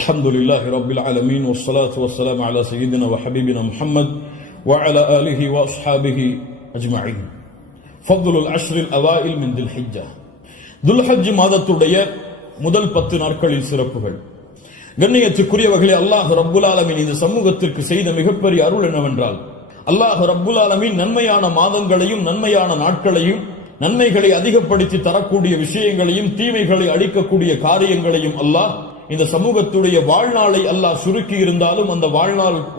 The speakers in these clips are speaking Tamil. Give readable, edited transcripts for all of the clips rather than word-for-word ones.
الحمد لله رب العالمين والصلاة والسلام على سيدنا وحبيبنا محمد وعلى آله وأصحابه أجمعين. فضل العشر الأوائل من ذي الحجة. ذو الحج மாதத்துடைய முதல் 10 நாட்களில் சிறப்புகள். கண்ணியத்துக்குரியவர்களே, அல்லாஹ் ரப்புல் ஆலமீன் இந்த சமூகத்திற்கு செய்த மிகப்பெரிய அருள் என்னவென்றால், அல்லாஹ் ரப்புல் ஆலமீன் நன்மையான மாதங்களையும் நன்மையான நாட்களையும் நன்மைகளை அதிகப்படுத்தி தரக்கூடிய விஷயங்களையும் தீமைகளை அழிக்கக்கூடிய காரியங்களையும் அல்லாஹ் இந்த சமூகத்துடைய வாழ்நாளை அல்லாஹ் சுருக்கி இருந்தாலும் அந்த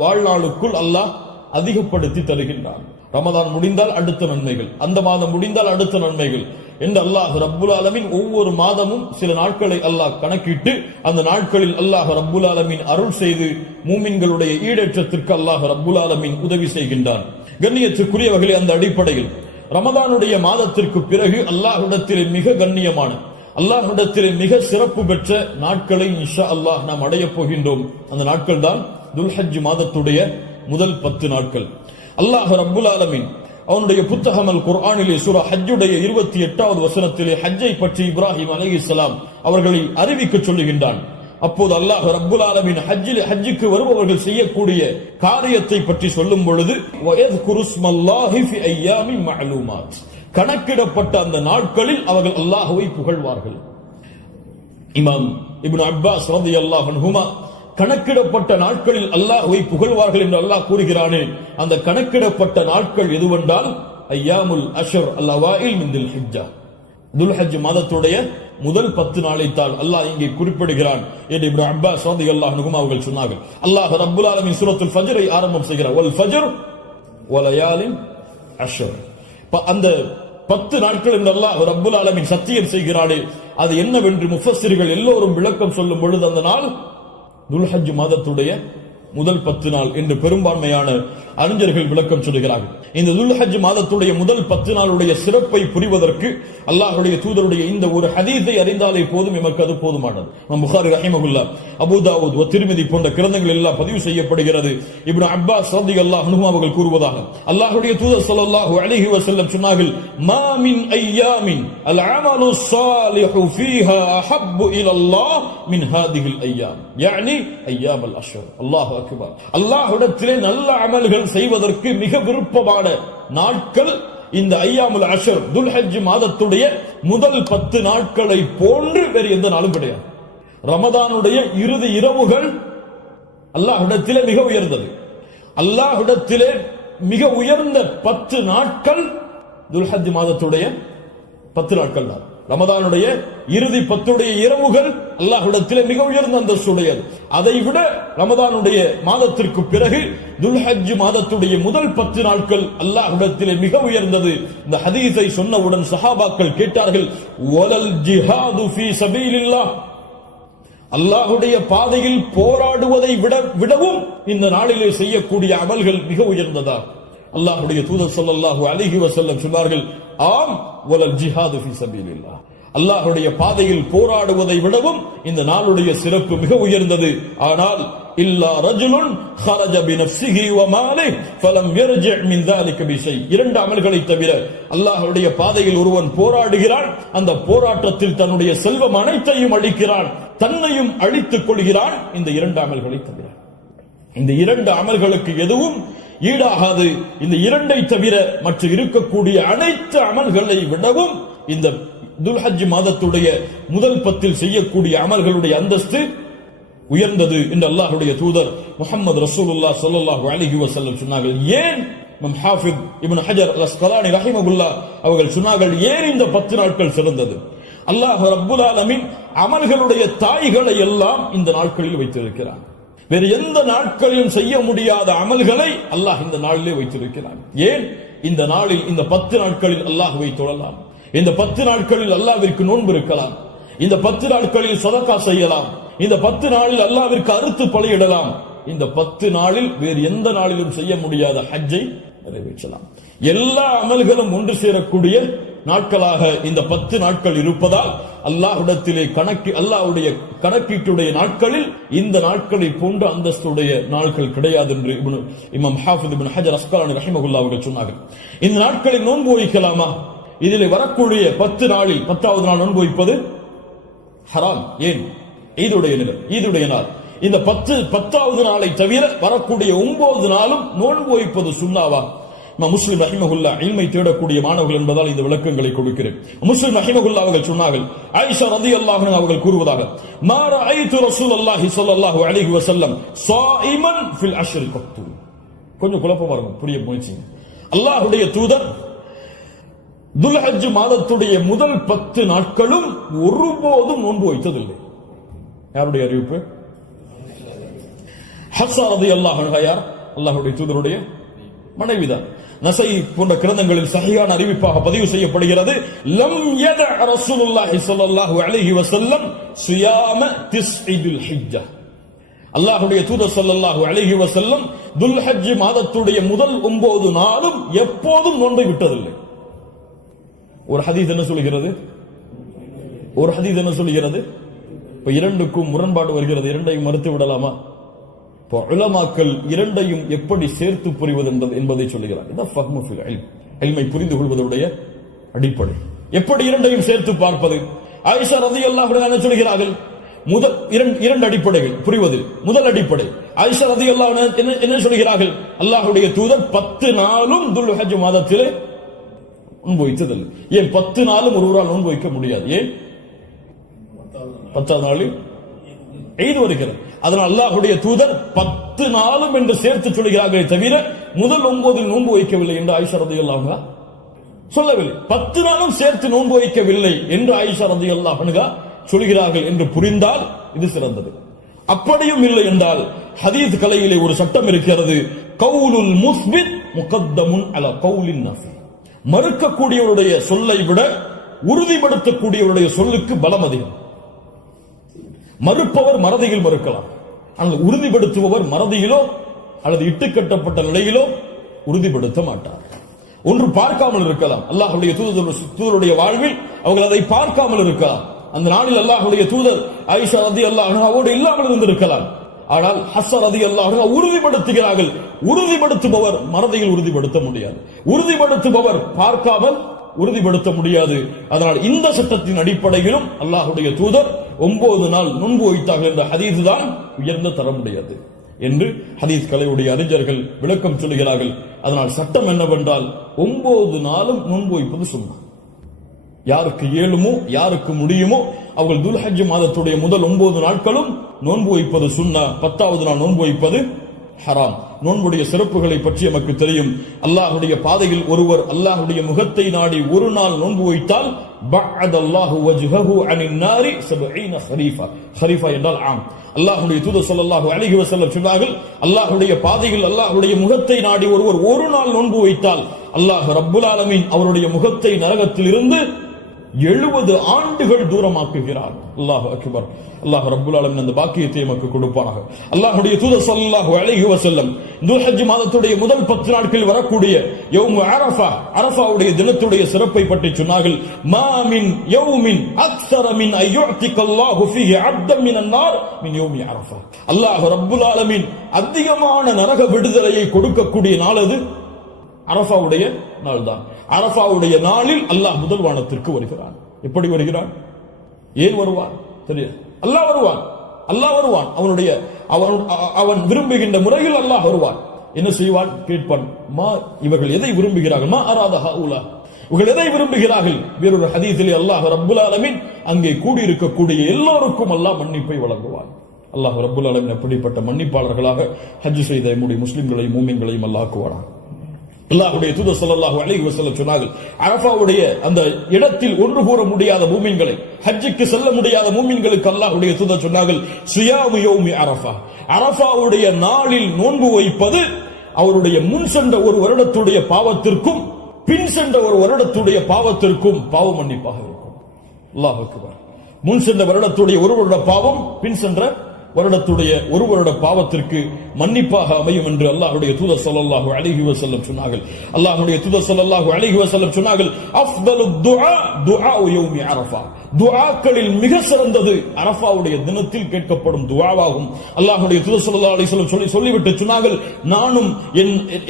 வாழ்நாளுக்குள் அல்லாஹ் அதிகப்படுத்தி தருகின்றான். ரமதான் முடிந்தால் அடுத்த நன்மைகள், அந்த மாதம் முடிந்தால் அடுத்த நன்மைகள் என்று அல்லாஹ் ரப்புல் ஆலமீன் ஒவ்வொரு மாதமும் சில நாட்களை அல்லாஹ் கணக்கிட்டு அந்த நாட்களில் அல்லாஹ் ரப்புல் ஆலமீன் அருள் செய்து மூமின்களுடைய ஈடேற்றத்திற்கு அல்லாஹ் ரப்புல் ஆலமீன் உதவி செய்கின்றான். கண்ணியத்துக்குரியவர்களே, அந்த அடிப்படையில் ரமதானுடைய மாதத்திற்கு பிறகு அல்லாஹ்விடத்திலே மிக கண்ணியமான அல்லாஹ்விடத்திலே மிக சிறப்பு பெற்ற நாட்களை இன்ஷா அல்லாஹ் நாம் அடைய போகின்றோம். அந்த நாட்கள் தான் துல்ஹஜ் மாதத்துடைய முதல் 10 நாட்கள். அல்லாஹ் ரப்புல் ஆலமீன் அவனுடைய புத்தகம் அல் குர்ஆனிலே சூரா ஹஜ்ஜுடைய 28வது வசனத்திலே ஹஜ்ஜை பற்றி இப்ராஹிம் அலைஹிஸ்ஸலாம் அவர்களை அறிவிக்க சொல்லுகின்றான். அப்போது அல்லாஹ் ரப்புல் ஆலமீன் ஹஜ்ஜுக்கு வருபவர்கள் செய்யக்கூடிய காரியத்தை பற்றி சொல்லும் பொழுது வயத்குருஸ்மல்லாஹி ஃபி அய்யாமின் மஅலூமாத், கணக்கிடப்பட்ட அந்த நாட்களில் அவர்கள் அல்லாஹ்வை புகழ்வார்கள். இமாம் இப்னு அப்பாஸ் ரலியல்லாஹு அன்ஹுமா கணக்கிடப்பட்ட நாட்களில் அல்லாஹ்வை புகழ்வார்கள் என்று அல்லாஹ் கூறுகிறானே, அந்த கணக்கிடப்பட்ட நாட்கள் எதுவென்றால் அய்யாமுல் அஷ்ர் அல்-அவாயில் மின் தில் ஹிஜ்ஜா, துல்ஹஜ் மாதத்துடைய முதல் 10 நாளைத்தான் அல்லாஹ் இங்கே குறிப்பிடுகிறான் என்று இப்னு அப்பாஸ் ரலியல்லாஹு அன்ஹுமா அவர்கள் சொன்னார்கள். அல்லாஹ் ரப்புல் ஆலமீன் சூரத்துல் ஃபஜ்ரை ஆரம்பம் செய்கிறார், வல் ஃபஜ்ர் வலயாலின் அஷ்ர். அந்த 10 நாட்கள் என்று அல்லாஹ் ரப்புல் ஆலமீன் சத்தியம் செய்கிறானே, அது என்னவென்று முஃபஸ்ஸிர்கள் எல்லோரும் விளக்கம் சொல்லும் பொழுது அந்த நாள் துல்ஹஜ் மாதத்துடைய முதல் 10 நாள் என்று பெரும்பான்மையான அறிஞர்கள் விளக்கம் சொல்கிறார்கள். இந்த துல்ஹஜ் மாதத்துடைய முதல் 10 நாளுடைய சிறப்பை புரிவதற்கு அல்லாஹ்வுடைய தூதருடைய இந்த ஒரு ஹதீஸை அறிந்தாலே போதும், எமக்கு அது போதுமானது. புகாரி ரஹிமஹுல்லாஹ், அபூ தாவூத் வ திர்மிதி போன்ற கிரந்தங்கள் எல்லாம் பதிவு செய்யப்படுகிறது. இப்னு அப்பாஸ் ரலியல்லாஹு அன்ஹு அவர்கள் கூறுவதாக, அல்லாஹ்வுடைய தூதர் ஸல்லல்லாஹு அலைஹி வஸல்லம் சொன்னார்கள், மா மின் அய்யாமின் அல் அமலு ஸாலிஹு ஃபீஹா அஹப்பு இலல்லாஹ் மின் ஹாதிஹில் அய்யாம், யானி அய்யாமுல் அஷ்ர். அல்லாஹு அக்பர். அல்லாஹ்விடத்திலே நல்ல அமல்கள் செய்வதற்கு மிக விருப்பமான நாட்கள் இந்த அய்யாமுல் அஷ்ர் துல்ஹஜ் மாதத்துடைய முதல் 10 நாட்களை போன்று வேறு எந்த நாளும் கிடையாது. ரமதானுடைய இறுதி இரவுகள் அல்லாஹ்விடத்திலே மிக உயர்ந்தது. அல்லாஹ்விடத்திலே மிக உயர்ந்த 10 நாட்கள் துல்ஹஜ் மாதத்துடைய 10 நாட்கள் தான். ரமதானுடைய இறுதி 10 இரவுகள் அல்லாஹ்விடத்திலே மிக உயர்ந்த அந்தஸ்துடையது. அதை விட ரமதானுடைய மாதத்திற்கு பிறகு துல்ஹஜ் மாதத்துடைய முதல் 10 நாட்கள் அல்லாஹ்விடத்திலே மிக உயர்ந்தது. இந்த ஹதீஸை சொன்னவுடன் சஹாபாக்கள் கேட்டார்கள், வலல் ஜிஹாது ஃபீ சபீலில்லாஹ், அல்லாஹ்வுடைய பாதையில் போராடுவதை விடவும் இந்த நாளிலே செய்யக்கூடிய அமல்கள் மிக உயர்ந்ததா? அல்லாஹ்வுடைய தூதர் ஸல்லல்லாஹு அலைஹி வஸல்லம் சொன்னார்கள், ஆம், வலல் ஜிஹாது ஃபீ சபீலில்லாஹ், அல்லாஹ்வுடைய பாதையில் போராடுவதை விடவும் இந்த நாளுடைய சிறப்பு மிக உயர்ந்தது. ஆனால் இல்லா ரஜுலுன் ஹரஜ பினஃப்ஸிஹி வ மாலிஹி ஃபலம் யர்ஜி' மின் ذلك பிஷை, 2 அமல்களை தவிர அல்லாஹ்வுடைய பாதையில் ஒருவன் போராடுகிறான், அந்த போராட்டத்தில் தன்னுடைய செல்வம் அனைத்தையும் அளிக்கிறான், தன்னையும் அழித்துக் கொள்கிறான், இந்த 2 அமல்களை தவிர. இந்த 2 அமல்களுக்கு எதுவும் ஈடாகாது. இந்த 2ஐ தவிர மற்ற இருக்கக்கூடிய அனைத்து அமல்களை விடவும் இந்த துல்ஹஜ் மாதத்துடைய முதல் 10 செய்யக்கூடிய அமல்களுடைய அந்தஸ்து உயர்ந்தது என்று அல்லாஹ்வுடைய தூதர் முஹம்மது ரசூலுல்லாஹ் ஸல்லல்லாஹு அலைஹி வஸல்லம் சொன்னார்கள். ஏன் இமாம் ஹாஃபிஸ் இப்னு ஹஜர் அல் அஸ்கலானி ரஹிமஹுல்லாஹ் அவர்கள் சொன்னார்கள், ஏன் இந்த 10 நாட்கள் சிறந்தது? அல்லாஹ் ரப்புல் ஆலமீன் அமல்களுடைய தாய்களை எல்லாம் இந்த நாட்களில் வைத்திருக்கிறான். வேறு எந்த நாட்களிலும் செய்ய முடியாத அமல்களை அல்லாஹ் இந்த நாளிலே வைத்திருக்கிறான். ஏன்? இந்த நாளில் இந்த 10 நாட்களில் அல்லாஹ்வை தொழலாம், இந்த 10 நாட்களில் அல்லாஹ்விற்கு நோன்பு இருக்கலாம், இந்த 10 நாட்களில் சதகா செய்யலாம், இந்த 10 நாளில் அல்லாஹ்விற்கு அறுத்து பலியிடலாம். இந்த 10 நாளில் வேறு எந்த நாளிலும் செய்ய முடியாத ஹஜ்ஜை நிறைவேற்றலாம். எல்லா அமல்களும் ஒன்று சேரக்கூடிய நாட்களாக இந்த 10 நாட்கள் இருப்பதால் அல்லாஹ்விடத்திலே அல்லாஹ்வுடைய கணக்கீட்டுடைய நாட்களில் இந்த நாட்களை போன்ற அந்தஸ்துடைய நாட்கள் கிடையாது என்று இமாம் ஹாஃபிஸ் இப்னு ஹஜர் அஸ்கலானி ரஹிமஹுல்லாஹ் அவர்கள் சொன்னார்கள். இந்த நாட்களில் நோன்பு வைக்கலாமா? இதில் வரக்கூடிய 10 நாளில் 10வது நாள் நோன்பு வைப்பது ஹராம். ஏன்? ஈதுடைய நாள். இந்த 10வது நாளை தவிர வரக்கூடிய 9 நாளும் நோன்பு வைப்பது சுன்னாவா? முஸ்லிம் ரஹிமஹுல்லாஹ் இல்மை தேடக்கூடிய மாணவர்கள் என்பதால் இந்த விளக்கங்களை கொடுக்கிறேன். முஸ்லிம் ரஹிமஹுல்லாஹ் அவர்கள் சொன்னார்கள், ஆயிஷா ரலியல்லாஹு அன்ஹா அவர்கள் கூறுவதாக, மா ரஅய்து ரசூலுல்லாஹி ஸல்லல்லாஹு அலைஹி வஸல்லம் ஸாயிமன் ஃபில் அஷ்ரி கத்து. கொஞ்சம் குழப்பமா இருக்கும், புரிய முயற்சி. அல்லாஹ்வுடைய தூதர் துல்ஹஜ் மாதத்துடைய முதல் 10 நாட்களும் ஒருபோதும் நோன்பு வைத்ததில்லை. யாருடைய அறிவிப்பு? ஹஃப்ஸா ரலியல்லாஹு அன்ஹா யார்? அல்லாஹ்வுடைய தூதருடைய மனைவிதான். நஸை போன்ற கிரந்தங்களில் சஹீஹான அறிவிப்பாக பதிவு செய்யப்படுகிறது, லம் யத ரசூலுல்லாஹி ஸல்லல்லாஹு அலைஹி வஸல்லம் சியாம திஸ்இல் ஹிஜ்ஜா. அல்லாஹ்வுடைய தூதர் ஸல்லல்லாஹு அலைஹி வஸல்லம் துல்ஹஜ் மாதத்துடைய முதல் 9 நாளும் எப்போதும் நோன்பை விட்டதில்லை. ஒரு ஹதீஸ் என்ன சொல்கிறது? இப்ப இரண்டுக்கும் முரண்பாடு வருகிறது, இரண்டையும் மறுத்து விடலாமா? உலமாக்கள் இரண்டையும் எப்படி சேர்த்து புரிவது என்பதை சொல்லுகிறார். இதான் ஃபஹ்மு ஃபில் இல்ம், இல்மை புரிந்து கொள்வதுடைய அடிப்படை. எப்படி இரண்டையும் சேர்த்து பார்ப்பது? ஆயிஷா ரலியல்லாஹு அன்ஹா என்ன சொல்கிறார்கள்? முதல் இரண்டு அடிப்படைகள் புரிவதில். முதல் அடிப்படை, ஆயிஷா ரலியல்லாஹு அன்ஹா என்ன சொல்கிறார்கள்? அல்லாஹ்வுடைய தூதர் 10 நாளும் துல்ஹஜ் மாதத்திலே நோன்பு வைத்ததில்லை. ஏன் 10 நாளும் ஒருவரால் நோன்பு வைக்க முடியாது? ஏன்? 10வது நாளில் ஈத் வருகிறது. அதனால் அல்லாஹ்வுடைய தூதர் 10 நாளும் என்று சேர்த்து சொல்கிறார்களே தவிர முதல் 9 நோன்பு வைக்கவில்லை என்று ஆயிஷா ரலியல்லாஹு அன்ஹா சொல்லவில்லை. 10 நாளும் சேர்த்து நோன்பு வைக்கவில்லை என்று ஆயிஷா ரலியல்லாஹு அன்ஹா சொல்கிறார்கள் என்று புரிந்தால் இது சிறந்தது. அப்படியும் இல்லை என்றால் ஹதீஸ் கலையிலே ஒரு சட்டம் இருக்கிறது, கவுலுல் முஸ்பித் முகத்தமுன் அலா கவுலின் நஃபி. மறுக்கக்கூடியவருடைய சொல்லை விட உறுதிப்படுத்தக்கூடியவருடைய சொல்லுக்கு பலம் அதிகம். மறுப்பவர் மறதியில் மறுக்கலாம், ஆனால் உறுதிப்படுத்துபவர் மறதியிலோ அல்லது இட்டுக்கட்டப்பட்ட நிலையிலோ உறுதிப்படுத்த மாட்டார். ஒன்று பார்க்காமல் இருக்கலாம், அல்லாஹ்வுடைய தூதருடைய வாழ்வில் அவர்கள் அதை பார்க்காமல் இருக்கலாம். அந்த நாளில் அல்லாஹ்வுடைய தூதர் ஆயிஷா ரலியல்லாஹு அன்ஹாவோடு இல்லாமல் இருந்திருக்கலாம். ஆனால் ஹஃப்ஸா ரலியல்லாஹு அன்ஹா உறுதிப்படுத்துகிறார்கள். உறுதிப்படுத்துபவர் மறதியில் உறுதிப்படுத்த முடியாது, உறுதிப்படுத்துபவர் பார்க்காமல் உறுதிப்படுத்த முடியாது. அதனால் இந்த சட்டத்தின் அடிப்படையிலும் அல்லாஹ்வுடைய தூதர் 9 நாள் நோன்பு வைத்தார்கள் என்ற ஹதீஸ் தான் உயர்ந்த தரமுடையது என்று ஹதீஸ் கலையுடைய அறிஞர்கள் விளக்கம் சொல்கிறார்கள். அதனால் சட்டம் என்னவென்றால் 9 நாளும் நோன்பு வைப்பது சுன்னா. யாருக்கு இயலுமோ யாருக்கு முடியுமோ அவர்கள் துல்ஹஜ் மாதத்துடைய முதல் 9 நாட்களும் நோன்பு வைப்பது சுன்னா, 10வது நாள் நோன்பு வைப்பது ஹராம். நோன்புடைய சிறப்புகளை பற்றி நமக்கு தெரியும். அல்லாஹ்வுடைய பாதையில் ஒருவர் அல்லாஹ்வுடைய முகத்தை நாடி ஒரு நாள் நோன்பு வைத்தால் பஅதல்லாஹு வஜ்ஹஹு அனின் நாரி 70 ஹரீஃபா. ஹரீஃபா என்றால் ஆம். அல்லாஹ்வுடைய தூதர் ஸல்லல்லாஹு அலைஹி வஸல்லம் சொன்னார்கள், அல்லாஹ்வுடைய பாதையில் அல்லாஹ்வுடைய முகத்தை நாடி ஒருவர் ஒரு நாள் நோன்பு வைத்தால் அல்லாஹ் ரப்புல் ஆலமீன் அவருடைய முகத்தை நரகத்தில் இருந்து 70 ஆண்டுகள் தூரமாக்குகிறார். அல்லாஹ் அக்பர். அல்லாஹ் ரப்புல் ஆலமீன் அந்த பாக்கியத்தை நமக்கு கொடுப்பானாக. அல்லாஹ்வுடைய தூதர் ஸல்லல்லாஹு அலைஹி வஸல்லம் துல்ஹஜ் மாதத்துடைய முதல் 10 நாட்களில் வரக்கூடிய யௌம் அரஃபா, அரஃபாவுடைய தினத்துடைய சிறப்பை பற்றி சொன்னார்கள். மா மின் யௌமின் அக்ஸர மின் அய்யுஅதிகல்லாஹு ஃபீஹி அப்தன் மினன் நார் மின் யௌமி அரஃபா. அல்லாஹ் ரப்புல் ஆலமீன் அதிகமான நரக விடுதலையை கொடுக்கக்கூடிய நாள் அது அரஃபாவுடைய நாள் தான். அரஃபாவுடைய நாளில் அல்லாஹ் முதல் வானத்திற்கு வருகிறான். எப்படி வருகிறான்? ஏன் வருவான் தெரியாது. அல்லாஹ் வருவான், அல்லாஹ் வருவான். அவன் விரும்புகின்ற முறையில் அல்லாஹ் வருவான். என்ன செய்வான்? கேட்பான், மா இவர்கள் எதை விரும்புகிறார்கள்? மா அராத ஹாஉலா, இவர்கள் எதை விரும்புகிறார்கள்? வேறொரு ஹதீஸிலே அல்லாஹ் ரப்புல் ஆலமீன் அங்கே கூடியிருக்கக்கூடிய எல்லோருக்கும் அல்லாஹ் மன்னிப்பை வழங்குவான். அல்லாஹ் ரப்புல் ஆலமீன் அப்படிப்பட்ட மன்னிப்பாளர்களாக ஹஜ் செய்த நம்முடைய முஸ்லிம்களையும் மூமின்களையும் அல்லாஹ் ஆக்குவானாக. அல்லாஹ்வுடைய தூதர் ஸல்லல்லாஹு அலைஹி வஸல்லம் சொன்னார்கள், அரஃபாவுடைய அந்த இடத்தில் ஒன்று கூற முடியாத மூமின்களை, ஹஜ்ஜுக்கு செல்ல முடியாத மூமின்களுக்கு அல்லாஹ்வுடைய தூதர் சொன்னார்கள், சியாமு யௌமி அரஃபா, அரஃபாவுடைய நாளில் நோன்பு வைப்பது அவருடைய முன் சென்ற ஒரு வருடத்துடைய பாவத்திற்கும் பின் சென்ற ஒரு வருடத்துடைய பாவத்திற்கும் பாவ மன்னிப்பாக இருக்கும். அல்லாஹ் அக்பர். முன் சென்ற வருடத்துடைய ஒரு வருட பாவம் பின் சென்ற வருடத்துடைய ஒரு வருட பாவத்திற்கு மன்னிப்பாக அமையும் என்று அல்லாஹ்வுடைய தூதர் ஸல்லல்லாஹு அலைஹி வஸல்லம் சொன்னார்கள். அல்லாஹ்வுடைய தூதர் ஸல்லல்லாஹு அலைஹி வஸல்லம் சொன்னார்கள், அஃதலு துஆ துஆ யௌமி அரஃபா, துஆக்களில் மிக சிறந்தது அரஃபாவுடைய தினத்தில் கேட்கப்படும் துஆவாகும். அல்லாஹ்வுடைய தூதர் ஸல்லல்லாஹு அலைஹி வஸல்லம் சொல்லிவிட்டு சொன்னார்கள், நானும்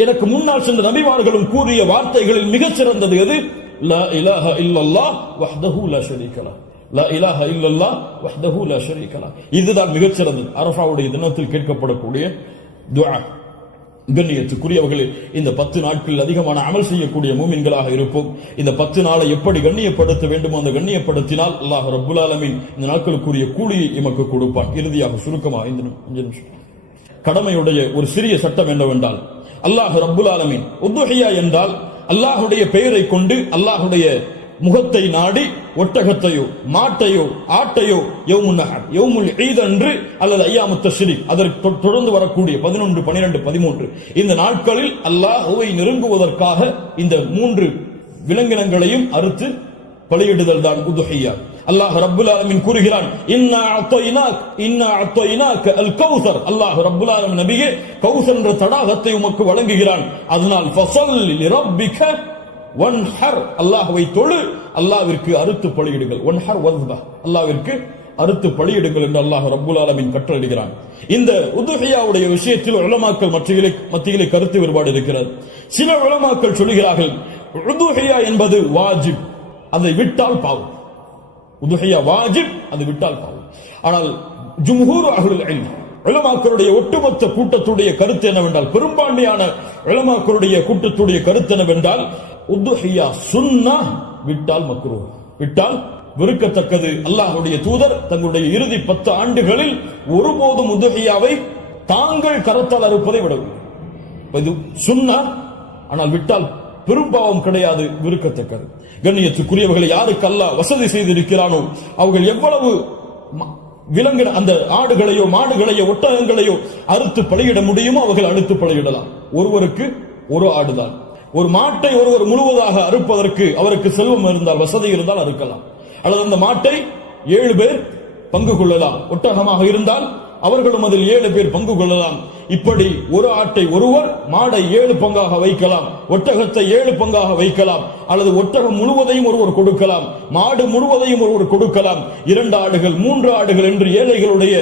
எனக்கு முன்னால் சென்ற நபிமார்களும் கூறிய வார்த்தைகளில் மிக சிறந்தது எது? லா இலாஹ இல்லல்லாஹ் வஹ்தஹு லா ஷரீக லஹ், லா இலாஹ இல்லல்லாஹ் வஹ்தஹு லா ஷரீக லஹ். இதுதான் மிகச்சிறந்தது. அரஃபாவுடைய தினத்தில் கேட்கப்படக்கூடிய துஆ. கண்ணியத்துக்குரியவர்களே, இந்த 10 நாட்களில் அதிகமான அமல் செய்யக்கூடிய மூமின்களாக இருப்போம். இந்த 10 நாளை எப்படி கண்ணியப்படுத்த வேண்டுமோ அந்த கண்ணியப்படுத்தினால் அல்லாஹ் ரப்புல் ஆலமீன் இந்த நாட்களுக்குரிய கூலியை எமக்கு கொடுப்பான். இறுதியாக சுருக்கமாக 5 நிமிஷம் கடமையுடைய ஒரு சிறிய சட்டம் என்னவென்றால், அல்லாஹ் ரப்புல் ஆலமீன் உதுஹியா என்றால் அல்லாஹுடைய பெயரை கொண்டு அல்லாஹுடைய முகத்தை நாடி ஒட்டகத்தையோ மாட்டையோ ஆட்டையோ யௌமுன் நஹர் யௌமுல் ஈத் அன்று அல்லது அய்யாமுத் தஷ்ரீக் அதற்கு தொடர்ந்து வரக்கூடிய 11, 12, 13 இந்த நாட்களில் அல்லாஹ்வை நெருங்குவதற்காக இந்த 3 விலங்கினங்களையும் அறுத்து பலியிடுதல் தான் உதுஹியா. அல்லாஹ் ரப்புல் ஆலமீன் கூறுகிறான், இன்னா அத்தைனாக அல் கௌசர். அல்லாஹ் ரப்புல் ஆலமீன் நபியே கௌசர் என்ற தடாகத்தை உமக்கு வழங்குகிறான். அதனால் ஃபஸல்லி லிரப்பிக வன்ஹர், அல்லாஹ்வை தொழு, அல்லாஹ்விற்கு அறுத்து பலியிடுங்கள். வன்ஹர் வஸ்பஹ், அல்லாஹ்விற்கு அறுத்து பலியிடுங்கள் என்று அல்லாஹ் ரப்புல் ஆலமீன் கட்டளையிடுகிறான். இந்த உதுஹியாவுடைய விஷயத்தில் உலமாக்கள் மத்தியிலே கருத்து வேறுபாடு இருக்கிறது. சில உலமாக்கள் சொல்கிறார்கள் உதுஹியா என்பது வாஜிப், அதை விட்டால் பாவம். உதுஹியா வாஜிப், அது விட்டால் பாவம். ஆனால் ஜும்ஹூர் அஹ்லுல் இல்ம் உலமாக்களுடைய ஒட்டுமொத்த கூட்டத்துடைய கருத்து என்னவென்றால், பெரும்பான்மையான உலமாக்களுடைய கூட்டத்துடைய கருத்து என்னவென்றால், உதுஹியா சுன்னah, விட்டால் மக்ரூஹ், விட்டால் வெறுக்கத்தக்கது. அல்லாஹ்வுடைய தூதர் தங்களுடைய இறுதி 10 ஆண்டுகளில் ஒருபோதும் உதுஹியாவை தாங்கள் கரத்தால் அறுப்பதை விடவில்லை. இது சுன்னah, ஆனால் விட்டால் பெரும்பாவம் கிடையாது, வெறுக்கத்தக்கது. கண்ணியத்துக்குரியவர்களை யாருக்கு அல்லாஹ் வசதி செய்திருக்கிறானோ அவர்கள் எவ்வளவு விலங்கு அந்த ஆடுகளையோ மாடுகளையோ ஒட்டகங்களையோ அறுத்து பலியிட முடியுமோ அவர்கள் அறுத்து பலியிடலாம். ஒருவருக்கு ஒரு ஆடுதான். ஒரு மாட்டை ஒருவர் முழுவதாக அறுப்பதற்கு அவருக்கு செல்வம் இருந்தால், வசதி இருந்தால் அறுக்கலாம். அல்லது அந்த மாட்டை 7 பேர் பங்கு கொள்ளலாம். ஒட்டகமாக இருந்தால் அவர்களும் அதில் 7 பேர் பங்கு கொள்ளலாம். இப்படி ஒரு ஆட்டை ஒருவர், மாடை 7 பங்காக வைக்கலாம், ஒட்டகத்தை 7 பங்காக வைக்கலாம். அல்லது ஒட்டகம் முழுவதையும் ஒருவர் கொடுக்கலாம், மாடு முழுவதையும் ஒருவர் கொடுக்கலாம். 2 ஆடுகள் 3 ஆடுகள் என்று ஏழைகளுடைய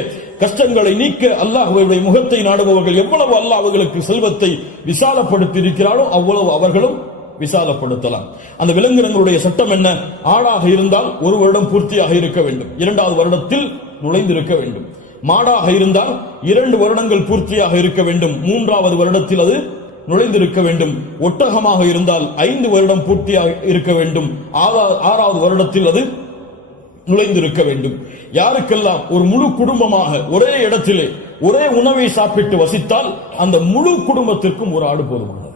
கஷ்டங்களை நீக்க அல்லாஹ்வுடைய முகத்தை நாடுபவர்கள் எவ்வளவு அல்லாஹ் அவர்களுக்கு செல்வத்தை விசாலப்படுத்தி இருக்கிறாரோ அவ்வளவு அவர்களும் விசாலப்படுத்தலாம். அந்த விலங்கினங்களுடைய சட்டம் என்ன? ஆடாக இருந்தால் 1 வருடம் பூர்த்தியாக இருக்க வேண்டும், 2வது வருடத்தில் நுழைந்திருக்க வேண்டும். மாடாக இருந்தால் 2 வருடங்கள் பூர்த்தியாக இருக்க வேண்டும், 3வது வருடத்தில் அது நுழைந்திருக்க வேண்டும். ஒட்டகமாக இருந்தால் 5 வருடம் பூர்த்தியாக இருக்க வேண்டும், 6வது வருடத்தில் அது நுழைந்திருக்க வேண்டும். யாருக்கெல்லாம் ஒரு முழு குடும்பமாக ஒரே இடத்திலே ஒரே உணவை சாப்பிட்டு வசித்தால் அந்த முழு குடும்பத்திற்கும் ஒரு ஆடு போதுமானது,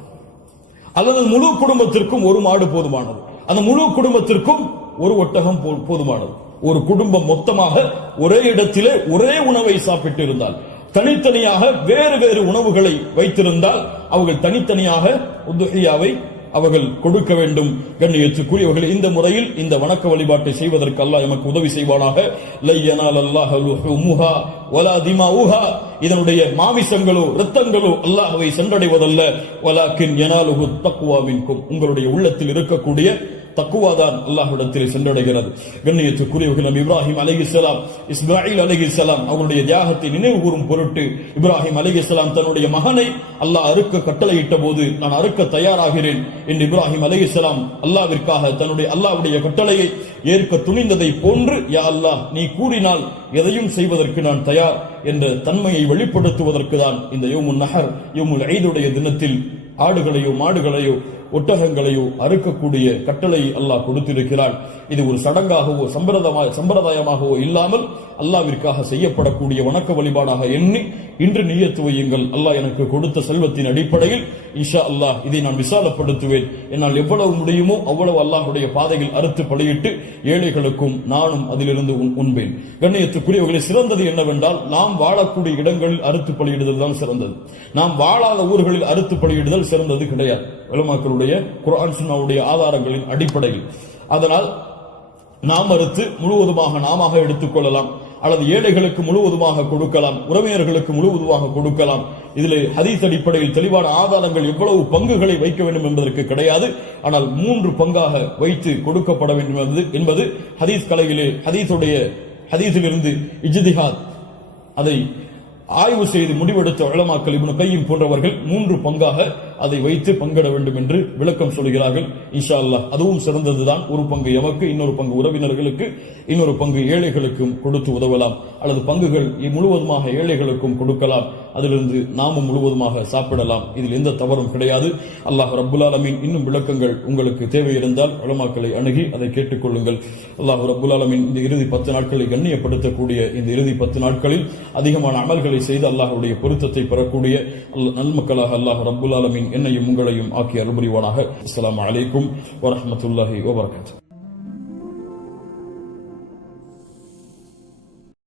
அல்லது முழு குடும்பத்திற்கும் ஒரு மாடு போதுமானது, அந்த முழு குடும்பத்திற்கும் ஒரு ஒட்டகம் போதுமானது. ஒரு குடும்பம் மொத்தமாக ஒரே இடத்திலே ஒரே உணவை சாப்பிட்டு இருந்தால், தனித்தனியாக வேறு வேறு உணவுகளை வைத்திருந்தால் அவர்கள் தனித்தனியாக உதுஹியாவை அவர்கள் கொடுக்க வேண்டும். கண்ணியத்துக்குரியவர்கள், இந்த முறையில் இந்த வணக்க வழிபாட்டை செய்வதற்கு அல்லாஹ் எமக்கு உதவி செய்வானாக. லை யனாலல்லாஹு லுஹுமுஹா வலா திமாஉஹா, இதனுடைய மாமிசங்களோ இரத்தங்களோ அல்லாஹ்வை சென்றடைவதல்ல. வலாக்கின் யனாலுஹு தக்வா மின்கும், உங்களுடைய உள்ளத்தில் இருக்கக்கூடிய தக்குவாதான் அல்லாஹ்விடத்தில் சென்றடைகிறது. கண்ணியத்துக்குரியவர்கள், நபி இப்ராஹிம் அலைஹிஸ்ஸலாம், இஸ்மாயில் அலைஹிஸ்ஸலாம் அவருடைய தியாகத்தை நினைவு கூறும் பொருட்டு இப்ராஹிம் அலைஹிஸ்ஸலாம் தன்னுடைய மகனை அல்லாஹ் அறுக்க கட்டளையிட்ட போது, நான் அறுக்க தயாராகிறேன் என்று இப்ராஹிம் அலைஹிஸ்ஸலாம் அல்லாஹ்விற்காக தன்னுடைய அல்லாஹ்வுடைய கட்டளையை ஏற்க துணிந்ததை போன்று, யா அல்லாஹ் நீ கூறினால் எதையும் செய்வதற்கு நான் தயார் என்ற தன்மையை வெளிப்படுத்துவதற்கு தான் இந்த யௌமுன் நஹர் யௌமுல் ஈதுடைய தினத்தில் ஆடுகளையோ மாடுகளையோ ஒட்டகங்களையோ அறுக்கக்கூடிய கட்டளை அல்லாஹ் கொடுத்திருக்கிறார். இது ஒரு சடங்காகவோ சம்பிரதாயமாகவோ இல்லாமல் அல்லாஹ்விற்காக செய்யப்படக்கூடிய வணக்க வழிபாடாக எண்ணி இன்று நியத்து வையுங்கள். அல்லாஹ் எனக்கு கொடுத்த செல்வத்தின் அடிப்படையில் இன்ஷா அல்லாஹ் இதை நான் விசாலப்படுத்துவேன். என்னால் எவ்வளவு முடியுமோ அவ்வளவு அல்லாஹ்வுடைய பாதையில் அறுத்து பலியிட்டு ஏழைகளுக்கும் நானும் அதிலிருந்து உண்பேன். கண்ணியத்துக்குரியவர்களை, சிறந்தது என்னவென்றால் நாம் வாழக்கூடிய இடங்களில் அறுத்து பலியிடுதல் தான் சிறந்தது. நாம் வாழாத ஊர்களில் அறுத்து பலியிடுதல் சிறந்தது கிடையாது, உலமாக்களுடைய குர்ஆன் சுன்னாவுடைய ஆதாரங்களின் அடிப்படையில். அதனால் நாம் அறுத்து முழுவதுமாக நாம எடுத்துக்கொள்ளலாம், அல்லது ஏழைகளுக்கு முழுவதுமாக கொடுக்கலாம், உறவினர்களுக்கு முழுவதுமாக கொடுக்கலாம். இதில் ஹதீஸ் அடிப்படையில் தெளிவான ஆதாரங்கள் எவ்வளவு பங்குகளை வைக்க வேண்டும் என்பதற்கு கிடையாது. ஆனால் 3 பங்காக வைத்து கொடுக்கப்பட வேண்டும் என்பது ஹதீஸ் கலையிலே ஹதீஸிலிருந்து இஜ்திஹாத் அதை ஆய்வு செய்து முடிவெடுத்த உலமாக்கள் இப்னு கய்யிம் போன்றவர்கள் 3 பங்காக அதை வைத்து பங்கிட வேண்டும் என்று விளக்கம் சொல்கிறார்கள். இன்ஷா அல்லாஹ் அதுவும் சிறந்ததுதான். ஒரு பங்கு எமக்கு, இன்னொரு பங்கு உறவினர்களுக்கு, இன்னொரு பங்கு ஏழைகளுக்கும் கொடுத்து உதவலாம். அல்லது பங்குகள் முழுவதுமாக ஏழைகளுக்கும் கொடுக்கலாம். அதிலிருந்து நாமும் முழுவதுமாக சாப்பிடலாம். இதில் எந்த தவறும் கிடையாது. அல்லாஹ் ரப்புல் ஆலமீன் இன்னும் விளக்கங்கள் உங்களுக்கு தேவை இருந்தால் உலமாக்களை அணுகி அதை கேட்டுக்கொள்ளுங்கள். அல்லாஹ் ரப்புல் ஆலமீன் இந்த இறுதி 10 நாட்களை கண்ணியப்படுத்தக்கூடிய இந்த இறுதி 10 நாட்களில் அதிகமான அமல்களை செய்து அல்லாஹ்வுடைய பொருத்தத்தை பெறக்கூடிய நல்மக்களாக அல்லாஹ் ரப்புல் ஆலமீன் என்னையும் உங்களையும் ஆக்கி அருள் புரிவானாக. அஸ்ஸலாமு அலைக்கும் வரஹ்மத்துல்லாஹி வபரகாத்துஹு.